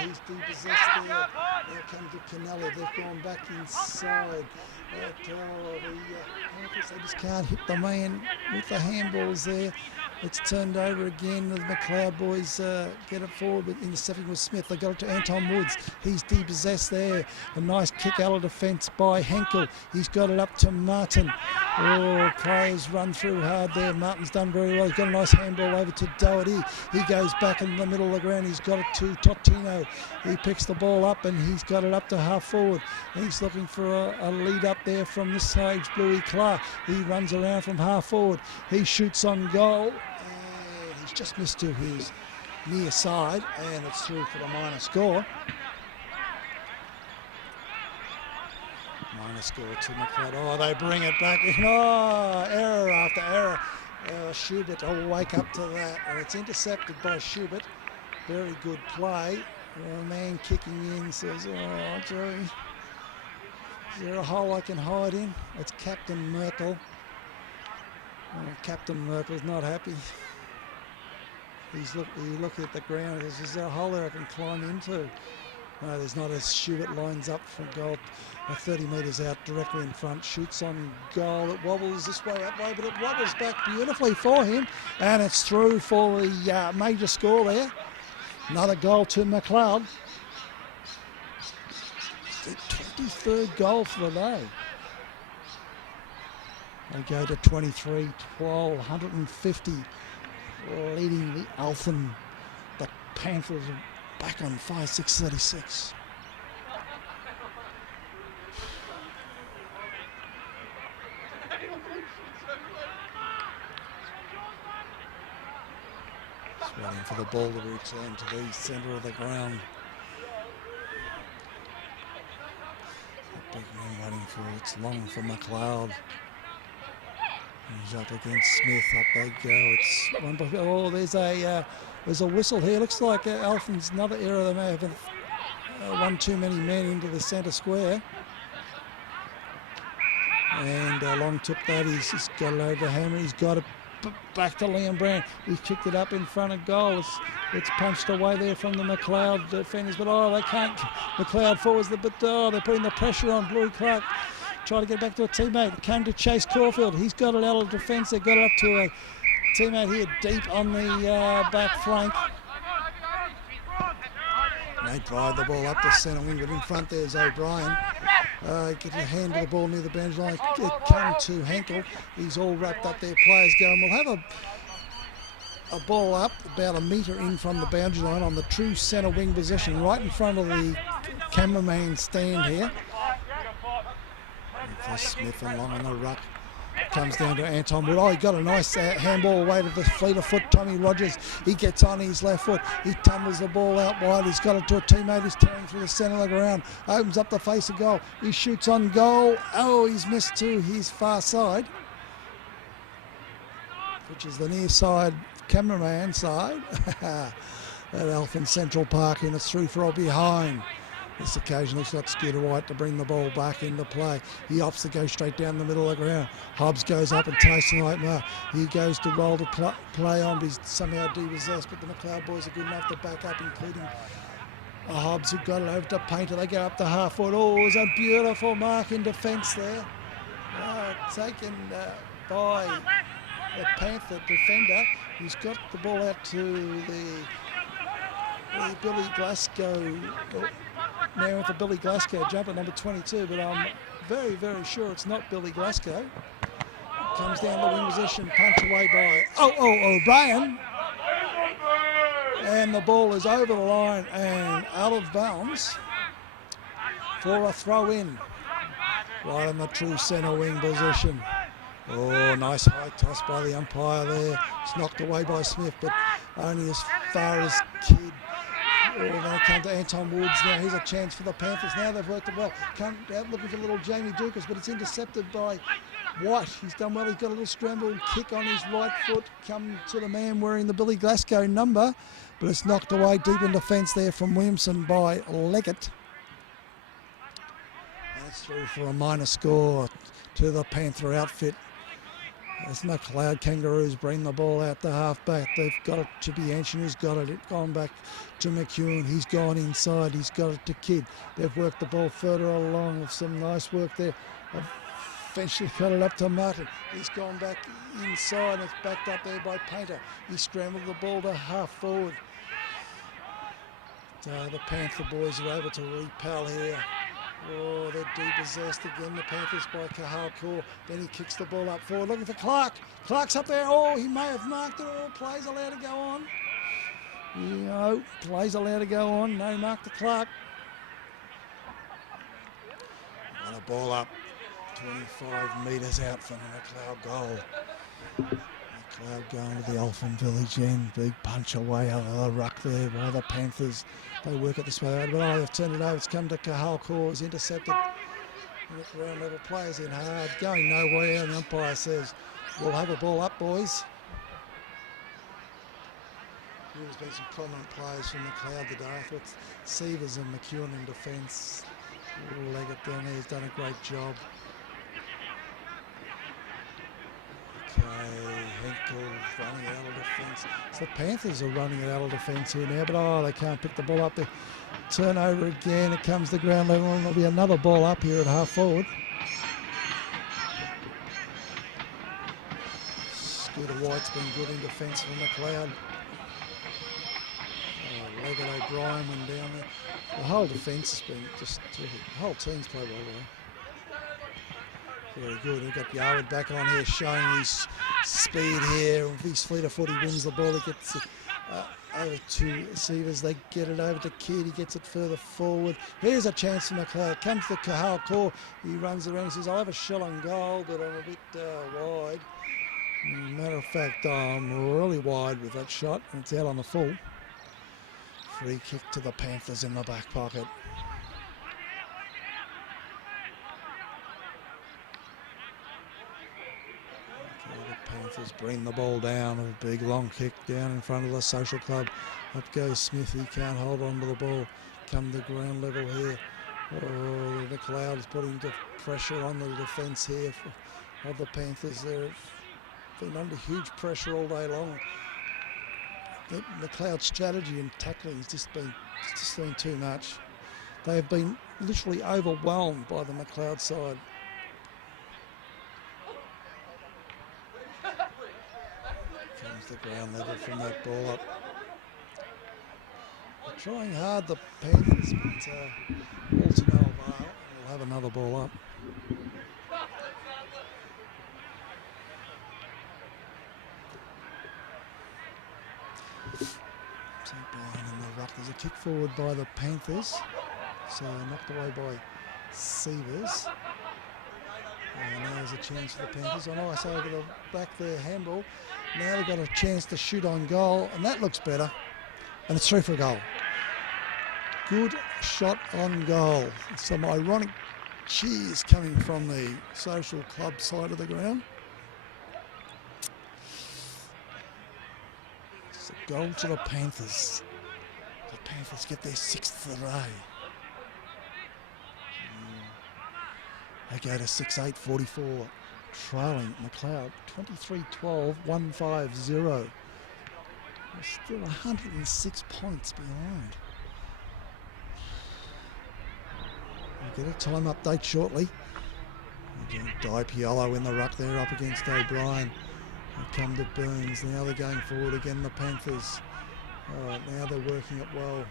He's depossessed there. Now comes to Canella. They've gone back inside. The Panthers, they just can't hit the man with the handballs there. It's turned over again. The Macleod boys get it forward, but intercepting with Smith. They got it to Anton Woods. He's depossessed there. A nice kick out of defence by Henkel. He's got it up to Martin. Oh, players run through hard there. Martin's done very well. He's got a nice handball over to Doherty. He goes back in the middle of the ground. He's got it to Totino. He picks the ball up and he's got it up to half forward. He's looking for a lead up there from this side. Bluey Clark. He runs around from half forward. He shoots on goal. And he's just missed to his near side. And it's through for the minor score. Minor score to Macleod. Oh, they bring it back. Oh, error after error. Schubert will wake up to that. And it's intercepted by Schubert. Very good play. A man kicking in says, oh, gee. Is there a hole I can hide in? It's Captain Merkel. Oh, Captain Merkel's not happy. He's looking at the ground. He says, is there a hole there I can climb into? No, there's not. As Schubert lines up from goal, 30 metres out, directly in front, shoots on goal. It wobbles this way, that way, but it wobbles back beautifully for him, and it's through for the major score there. Another goal to Macleod. The 23rd goal for the day. They go to 23-12, 150, leading the Eltham. The Panthers are back on 5-6-36. Just waiting for the ball to return to the centre of the ground. The big man waiting for it. It's long for Macleod. He's up against Smith. Up they go. It's one by. Oh, there's a whistle here. Looks like Eltham's another error. They may have one too many men into the centre square. And Long took that. He's got it over the hammer. He's got it back to Liam Brand. He's kicked it up in front of goal. It's punched away there from the Macleod defenders. But they can't. Macleod forwards. But they're putting the pressure on Bluey Clark. Try to get back to a teammate. Came to Chase Caulfield. He's got it out of defence. They got it up to a teammate here deep on the back flank. They drive the ball up the centre wing, but in front there's O'Brien. Get your hand to the ball near the boundary line. Come to Henkel. He's all wrapped up there. Players go, and we'll have a ball up about a metre in from the boundary line on the true centre wing position, right in front of the cameraman stand here. Smith and Long on the ruck. Comes down to Anton Wood. Oh, he got a nice handball away to the fleet of foot. Tommy Rogers, he gets on his left foot. He tumbles the ball out wide. He's got it to a teammate who's tearing through the centre of the ground. Opens up the face of goal. He shoots on goal. Oh, he's missed to his far side, which is the near side cameraman side at Eltham Central Park, and it's through for a behind. This occasion looks like Scooter White to bring the ball back into play. He opts to go straight down the middle of the ground. Hobbs goes up and Tyson Lightmar. He goes to roll to play on, but he's somehow depossessed. But the Macleod boys are good enough to back up, including Hobbs, who got it over to Painter. They go up to half forward. Oh, it was a beautiful mark in defence there. Taken by the Panther defender. He's got the ball out to the Billy Glasgow, now with the Billy Glasgow jumper, number 22, but I'm very, very sure it's not Billy Glasgow. Comes down the wing position, punch away by O'Brien. And the ball is over the line and out of bounds for a throw in. Right in the true centre wing position. Oh, nice high toss by the umpire there. It's knocked away by Smith, but only as far as Kidd. Oh, they're going to come to Anton Woods now. Here's a chance for the Panthers. Now they've worked it well. Come out looking for little Jamie Dukas, but it's intercepted by White. He's done well. He's got a little scramble kick on his right foot. Come to the man wearing the Billy Glasgow number, but it's knocked away deep in defence there from Williamson by Leggett. That's through for a minor score to the Panther outfit. As Macleod Kangaroos bring the ball out the half-back. They've got it to Bianchin, who's got it. It's gone back to McEwen. He's gone inside. He's got it to Kidd. They've worked the ball further along with some nice work there. Eventually got it up to Martin. He's gone back inside. It's backed up there by Painter. He scrambled the ball to half forward. The Panther boys are able to repel here. Oh, they're depossessed again, the Panthers, by Kahal Kaur. Then he kicks the ball up forward, looking for Clark. Clark's up there. Oh, he may have marked it. Oh, play's allowed to go on. No, play's allowed to go on. No mark to Clark. And a ball up 25 metres out from the Macleod goal. Macleod going to the Eltham Village end. Big punch away out of the ruck there by the Panthers. They work it this way out, but they've turned it over. It's come to Kahal Kaur. It's intercepted. Ground level players in hard. Going nowhere. The umpire says, we'll have a ball up, boys. There's been some prominent players from Macleod today. I thought Sievers and McEwen in defence. Leggett down there has done a great job. Okay, Henkel running out of defence. So the Panthers are running it out of defence here now, but they can't pick the ball up there. Turnover again, it comes to ground level, and there'll be another ball up here at half forward. Scooter White's been good in defence for Macleod. Leggett O'Brien went down there. The whole defence has been just terrific. The whole team's played well there. Very good. We've got Yarwood back on here, showing his speed here. If he's fleet of foot, he wins the ball. He gets it over to Sievers. They get it over to Kidd. He gets it further forward. Here's a chance for Macleod. Comes to Kahal Kaur. He runs around and says, I'll have a shell on goal, but I'm a bit wide. Matter of fact, I'm really wide with that shot, and it's out on the full. Free kick to the Panthers in the back pocket. Panthers bring the ball down. A big long kick down in front of the Social Club. Up goes Smith. He can't hold on to the ball. Come to ground level here. Oh, the Macleod is putting pressure on the defence here of the Panthers. They've been under huge pressure all day long. The Macleod strategy and tackling has just been too much. They have been literally overwhelmed by the Macleod side. Comes the ground level from that ball up. They're trying hard, the Panthers, but all to no avail. We'll have another ball up. In the ruck. There's a kick forward by the Panthers, so knocked away by Sievers. And now there's a chance for the Panthers. On ice over the back there, handball. Now they've got a chance to shoot on goal, and that looks better. And it's through for a goal. Good shot on goal. Some ironic cheers coming from the Social Club side of the ground. It's a goal to the Panthers. The Panthers get their 6th of the day. They go to 6-8-44, trailing Macleod 23-12, 150. They're still 106 points behind. We'll get a time update shortly. Di Piolo in the ruck there up against O'Brien. They come to Burns. Now they're going forward again, the Panthers. All right, now they're working it well.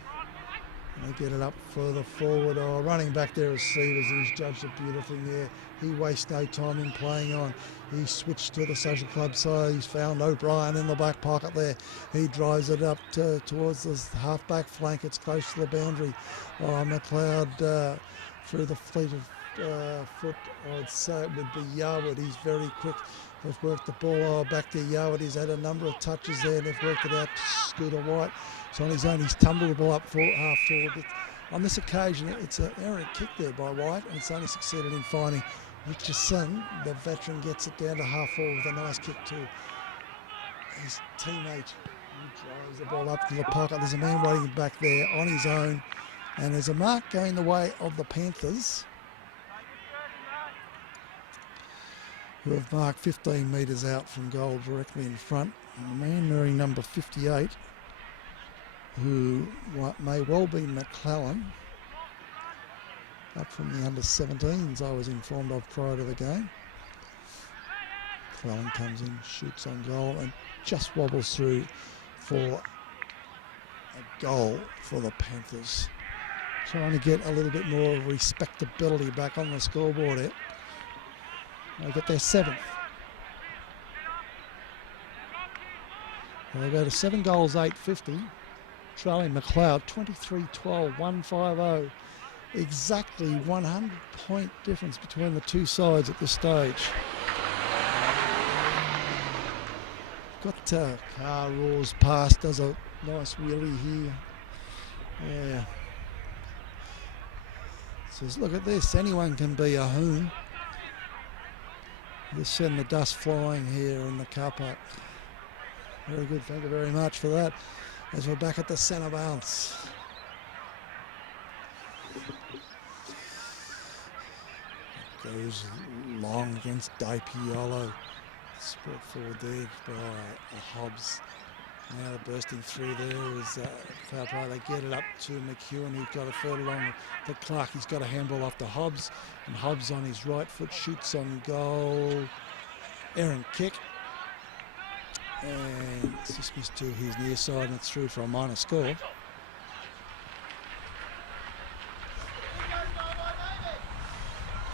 And they get it up further forward. Oh, running back there is Sievers. He's judged it beautifully there. He wastes no time in playing on. He switched to the social club side. He's found O'Brien in the back pocket there. He drives it up towards the half-back flank. It's close to the boundary. Oh, Macleod through the fleet of foot. I'd say it would be Yarwood. He's very quick. They've worked the ball back to Yarwood. He's had a number of touches there. They've worked it out to Scooter White. So on his own, he's tumbled the ball up half forward. On this occasion, it's an errant kick there by White, and it's only succeeded in finding Richardson. The veteran gets it down to half forward with a nice kick to his teammate, who drives the ball up to the pocket. There's a man waiting back there on his own, and there's a mark going the way of the Panthers, who have marked 15 metres out from goal directly in front. And the man wearing number 58, who may well be McClellan, up from the under-17s I was informed of prior to the game. McClellan comes in, shoots on goal, and just wobbles through for a goal for the Panthers. Trying to get a little bit more respectability back on the scoreboard here. They get their 7th. They go to 7 goals, 850. Trailing Macleod 23-12, 150. Exactly 100-point difference between the two sides at this stage. Got Carr roars past, does a nice wheelie here. Yeah. Says, look at this, anyone can be a hoon. Just send the dust flying here in the car park. Very good, thank you very much for that. As we're back at the centre bounce. Goes long against Dipiolo. Sport forward there by Hobbs. Now they're bursting through there is foul play. They get it up to McEwen, who's got a further along the Clark. He's got a handball off to Hobbs, and Hobbs on his right foot shoots on goal. Errant kick. And it's dismissed to his near side, and it's through for a minor score.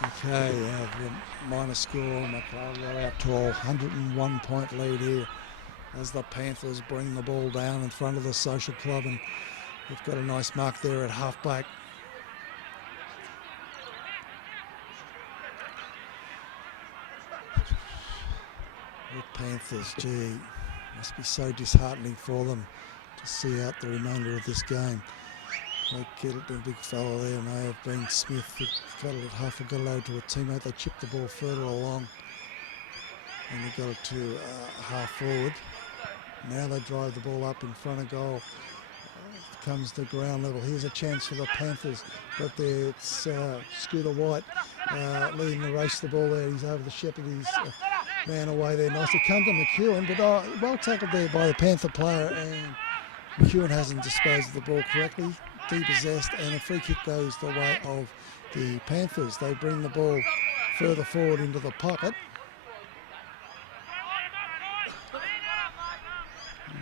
Okay, the minor score. Macleod out to a 101-point lead here as the Panthers bring the ball down in front of the social club, and they've got a nice mark there at halfback. The Panthers, gee, must be so disheartening for them to see out the remainder of this game. They get it to a big fella there, may have been Smith, who got it at half and got it over to a teammate. They chipped the ball further along and they got it to half forward. Now they drive the ball up in front of goal. Comes to ground level. Here's a chance for the Panthers, but there it's Scooter White leading the race. The ball there, he's over the shepherd. He's man away there. Nicely come to McEwen, but well tackled there by the Panther player, and McEwen hasn't disposed of the ball correctly. Depossessed, and a free kick goes the way of the Panthers. They bring the ball further forward into the pocket.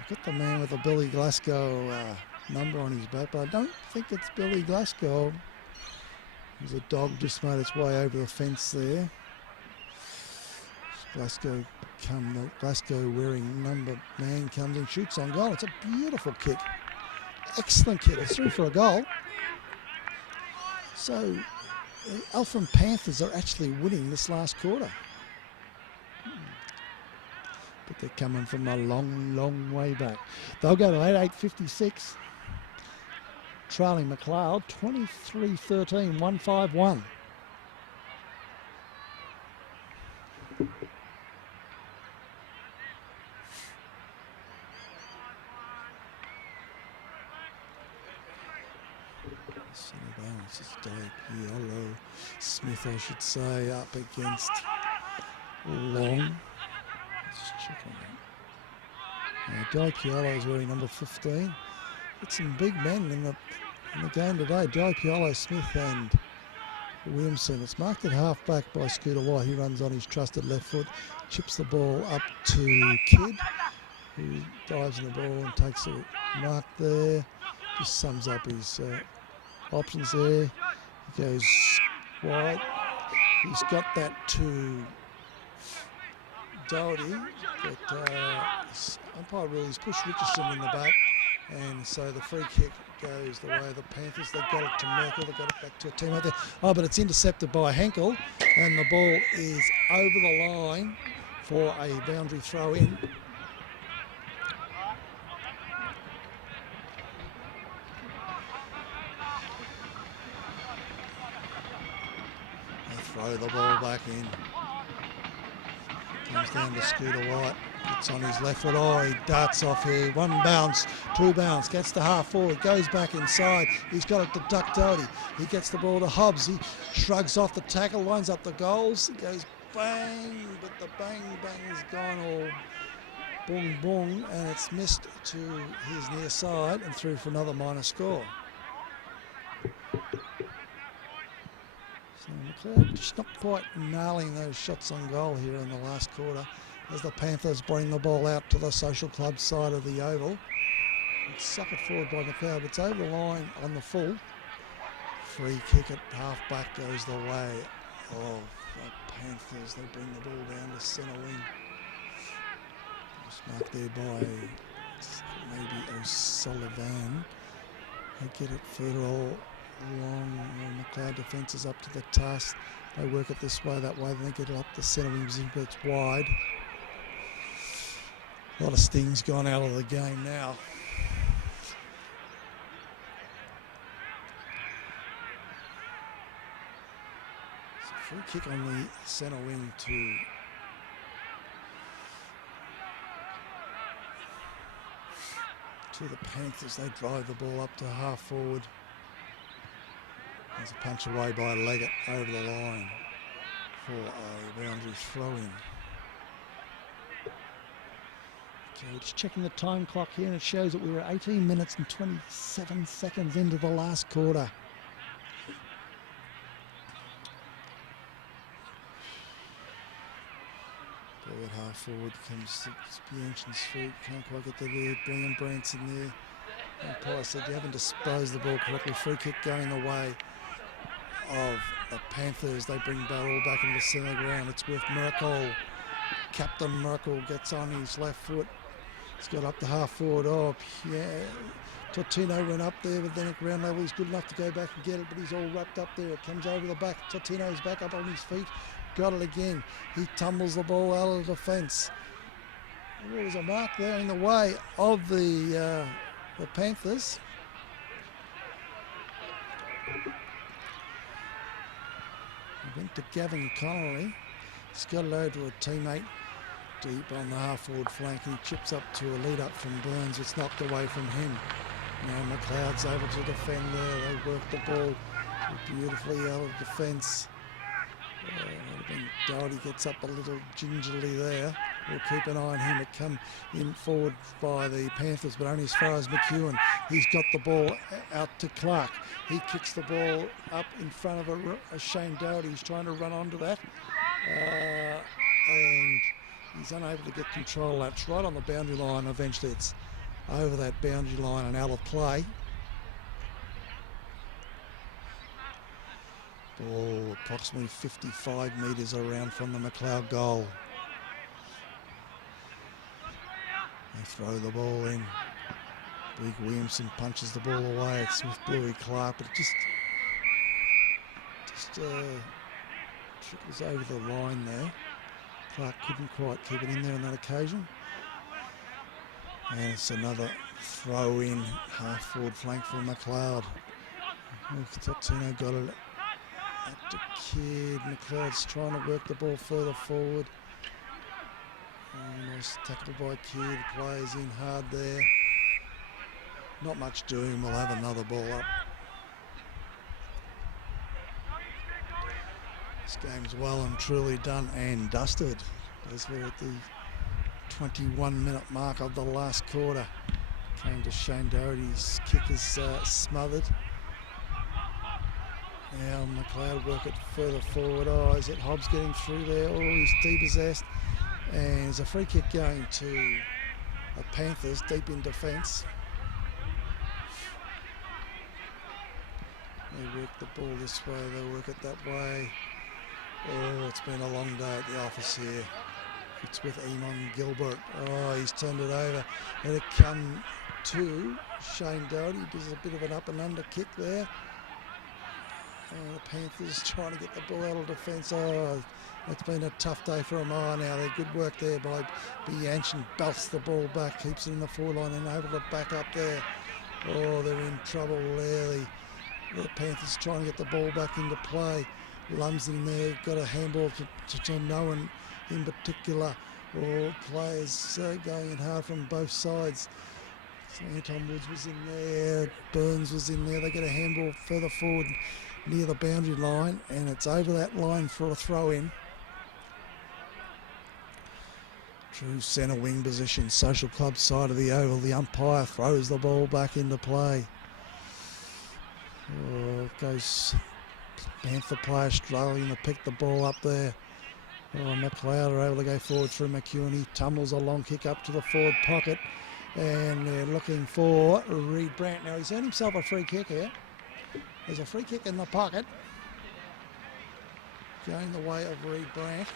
Got the man with the Billy Glasgow number on his back, but I don't think it's Billy Glasgow. There's a dog just made its way over the fence there. Glasgow wearing number man comes and shoots on goal. It's a beautiful kick. Excellent kick. It's through for a goal. So the Eltham Panthers are actually winning this last quarter. But they're coming from a long, long way back. They'll go to 8:56. Trailing Macleod 23-13, 151. This is Dipiolo. Smith, I should say, up against Long. Let's check on that. Dipiolo is wearing number 15. Got some big men in the game today. Dipiolo, Smith and Williamson. It's marked at half-back by Scooter White. He runs on his trusted left foot, chips the ball up to Kidd, who dives in the ball and takes a mark there. Just sums up his options there. He goes wide. He's got that to Doherty, but umpire rules push Richardson in the back, and so the free kick goes the way of the Panthers. They got it to Merkel, they got it back to a teammate there. Oh, but it's intercepted by Henkel, and the ball is over the line for a boundary throw in. They throw the ball back in. Comes down to Scooter White. It's on his left foot. Oh, he darts off here. One bounce, two bounce. Gets to half forward. Goes back inside. He's got it to Duck Doherty. He gets the ball to Hobbs. He shrugs off the tackle. Lines up the goals. It goes bang, but the bang bang's gone all boom boom, and it's missed to his near side and through for another minor score. So Macleod just not quite nailing those shots on goal here in the last quarter as the Panthers bring the ball out to the Social Club side of the oval. It's suckered forward by Macleod, but it's over the line on the full. Free kick at half back goes the way of the Panthers. They bring the ball down to centre wing. Just marked there by maybe O'Sullivan. They get it further along. Macleod defence is up to the task. They work it this way, that way, then they get it up the centre wing position, but it's wide. A lot of sting's gone out of the game now. It's a free kick on the centre wing to the Panthers. They drive the ball up to half forward. There's a punch away by Leggett over the line for a boundary throw-in. Okay, just checking the time clock here, and it shows that we were 18 minutes and 27 seconds into the last quarter. Ball at half forward comes Bianchin's feet, can't quite get there. Brian Branson there. Umpire said you haven't disposed the ball correctly. Free kick going the way of the Panthers. They bring the ball back into the centre ground. It's with Merkel. Captain Merkel gets on his left foot. He's got up to half forward. Oh, yeah. Totino went up there, but then at ground level he's good enough to go back and get it, but he's all wrapped up there. It comes over the back. Totino's back up on his feet. Got it again. He tumbles the ball out of the defence. There was a mark there in the way of the Panthers. Went to Gavin Connolly. He's got it over to a teammate deep on the half-forward flank. He chips up to a lead-up from Burns. It's knocked away from him. Now Macleod's able to defend there. They work the ball beautifully out of defence. Doherty gets up a little gingerly there. We'll keep an eye on him. It come in forward by the Panthers, but only as far as McEwen. He's got the ball out to Clark. He kicks the ball up in front of a Shane Doherty. He's trying to run onto that. And he's unable to get control. That's right on the boundary line. Eventually it's over that boundary line and out of play. Ball approximately 55 metres around from the Macleod goal. They throw the ball in. Big Williamson punches the ball away. It's with Bluey Clark, but it just trickles over the line there. Clark couldn't quite keep it in there on that occasion. And it's another throw in, half forward flank for Macleod. Totino got it at the kid. Macleod's trying to work the ball further forward. Nice tackle by Kidd, plays in hard there. Not much doing, we'll have another ball up. This game's well and truly done and dusted as we're at the 21-minute mark of the last quarter. Came to Shane Doherty's kick is smothered. Now Macleod work it further forward. Oh, is it Hobbs getting through there? Oh, he's depossessed. And there's a free kick going to the Panthers deep in defence. They work the ball this way, they work it that way. Oh, it's been a long day at the office here. It's with Eamon Gilbert. Oh, he's turned it over. Let it come to Shane Doherty. He does a bit of an up and under kick there. Oh, the Panthers trying to get the ball out of defence. Oh, it's been a tough day for them. Oh, now they're good work there by Bianchin. Belts the ball back, keeps it in the forward line and able to back up there. Oh, they're in trouble there. The Panthers trying to get the ball back into play. Lums in there, got a handball to no one in particular. All players going in hard from both sides. So Anton Woods was in there, Burns was in there. They get a handball further forward near the boundary line, and it's over that line for a throw in. True centre wing position, Social Club side of the oval. The umpire throws the ball back into play. Oh, goes Panther player struggling to pick the ball up there. Oh, Macleod are able to go forward through McEwen. He tumbles a long kick up to the forward pocket, and they're looking for Reed Brandt. Now he's earned himself a free kick here. There's a free kick in the pocket, going the way of Reed Brandt.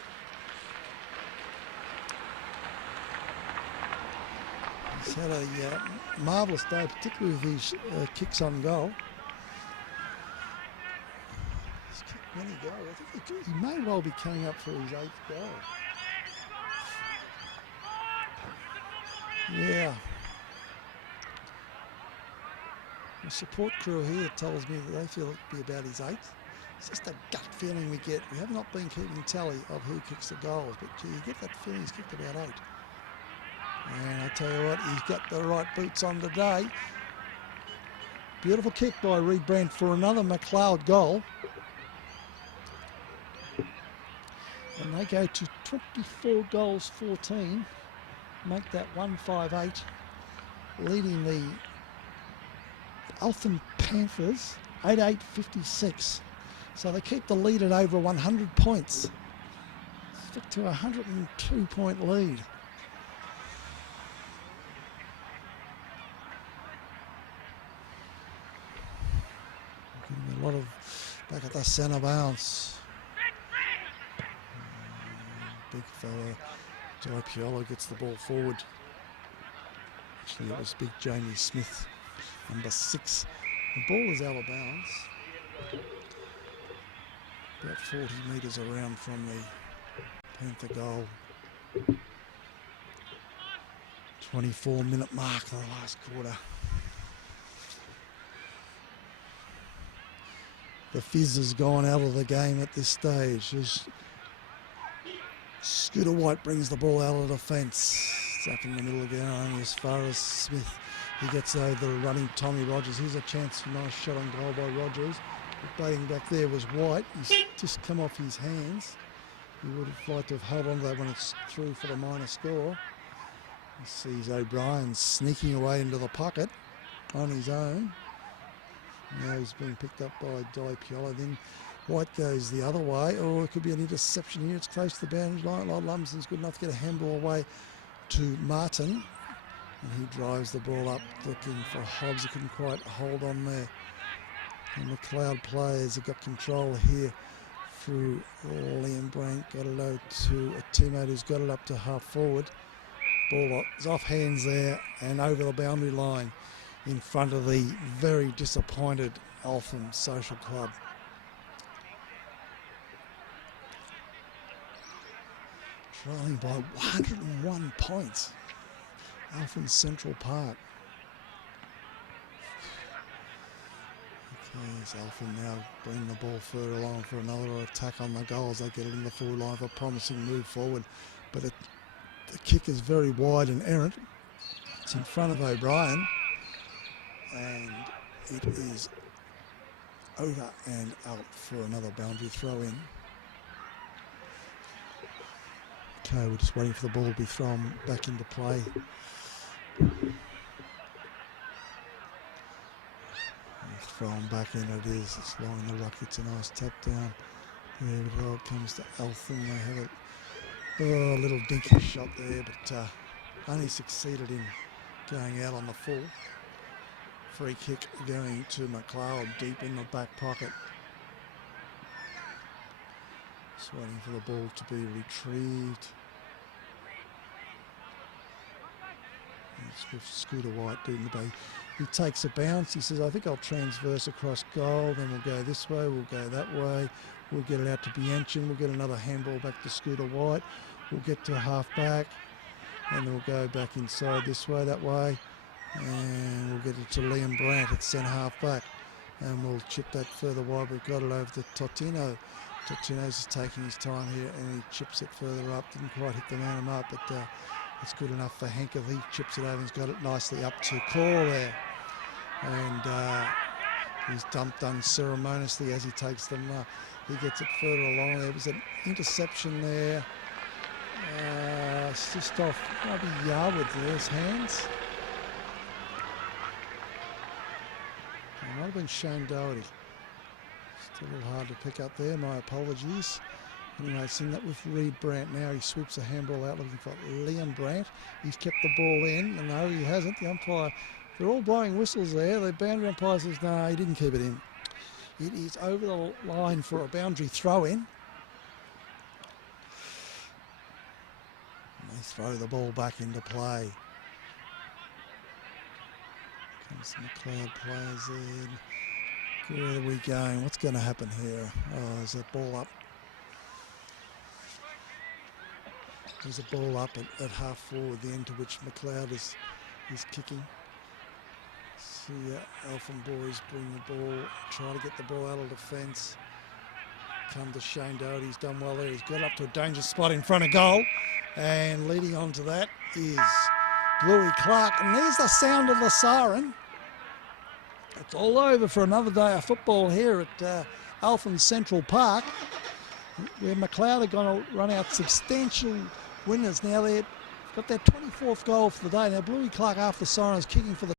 He's had a marvellous day, particularly with his kicks on goal. He's kicked many goals. I think he may well be coming up for his 8th goal. Yeah. The support crew here tells me that they feel it'll be about his 8th. It's just a gut feeling we get. We have not been keeping tally of who kicks the goals, but gee, you get that feeling he's kicked about 8. And I tell you what, he's got the right boots on today. Beautiful kick by Reed Brandt for another Macleod goal. And they go to 24 goals, 14. Make that 158, leading the Eltham Panthers 88-56. So they keep the lead at over 100 points. Stick to a 102-point lead. A lot of back at the centre bounce. Big fella, Jai Piolo gets the ball forward. Actually, it was big Jamie Smith, number 6. The ball is out of bounds. About 40 metres around from the Panther goal. 24-minute mark of the last quarter. The Fizz has gone out of the game at this stage. As Scooter White brings the ball out of defence. It's up in the middle again, only as far as Smith. He gets over the running Tommy Rogers. Here's a chance for a nice shot on goal by Rogers. Batting back there was White. He's just come off his hands. He would have liked to have held on to that when it's through for the minor score. He sees O'Brien sneaking away into the pocket on his own. Now he's being picked up by Di Piolo. Then White goes the other way. Oh, it could be an interception here. It's close to the boundary line. Lumsden's good enough to get a handball away to Martin. And he drives the ball up looking for Hobbs. He couldn't quite hold on there. And the Macleod players have got control here through Liam Brandt. Got it out to a teammate who's got it up to half forward. Ball is off hands there and over the boundary line in front of the very disappointed Eltham Social Club. Trailing by 101 points. Eltham Central Park. Okay, it's Eltham now bringing the ball further along for another attack on the goals. They get it in the forward line for a promising move forward. But the kick is very wide and errant. It's in front of O'Brien. And it is over and out for another boundary throw in. Okay, we're just waiting for the ball to be thrown back into play. Thrown back in it is. It's long in the ruck. It's a nice tap down. There it all comes to Eltham. They have it. Oh, a little dinky shot there, but only succeeded in going out on the full. Free kick going to Macleod deep in the back pocket. Just waiting for the ball to be retrieved. It's with Scooter White doing the bay. He takes a bounce. He says, I think I'll transverse across goal. Then we'll go this way. We'll go that way. We'll get it out to Bianchin. We'll get another handball back to Scooter White. We'll get to half back. And then we'll go back inside this way, that way. And we'll get it to Liam Brandt at centre half back. And we'll chip that further wide. We've got it over to Totino. Totino's just taking his time here and he chips it further up. Didn't quite hit the man up, but it's good enough for Henker. He chips it over and he's got it nicely up to Claw there. And he's dumped unceremoniously as he takes them. He gets it further along. There was an interception there. It's just off maybe Yarwood there's hands. It might have been Shane Doherty. Still a little hard to pick up there, my apologies. Anyway, it's in that with Reed Brandt now. He sweeps a handball out looking for Liam Brandt. He's kept the ball in, and no, he hasn't. The umpire, they're all blowing whistles there. The boundary umpire says, no, he didn't keep it in. It is over the line for a boundary throw-in. They throw the ball back into play. Comes the Macleod players in. Where are we going? What's going to happen here? Oh, there's a ball up. There's a ball up at half forward, the end to which Macleod is kicking. See Eltham boys bring the ball, try to get the ball out of defence. Come to Shane Doherty, he's done well there. He's got up to a dangerous spot in front of goal. And leading on to that is Bluey Clark. And there's the sound of the siren. It's all over for another day of football here at Eltham Central Park, where Macleod are going to run out substantial winners. Now they've got their 24th goal for the day. Now Bluey Clark after the siren is kicking for the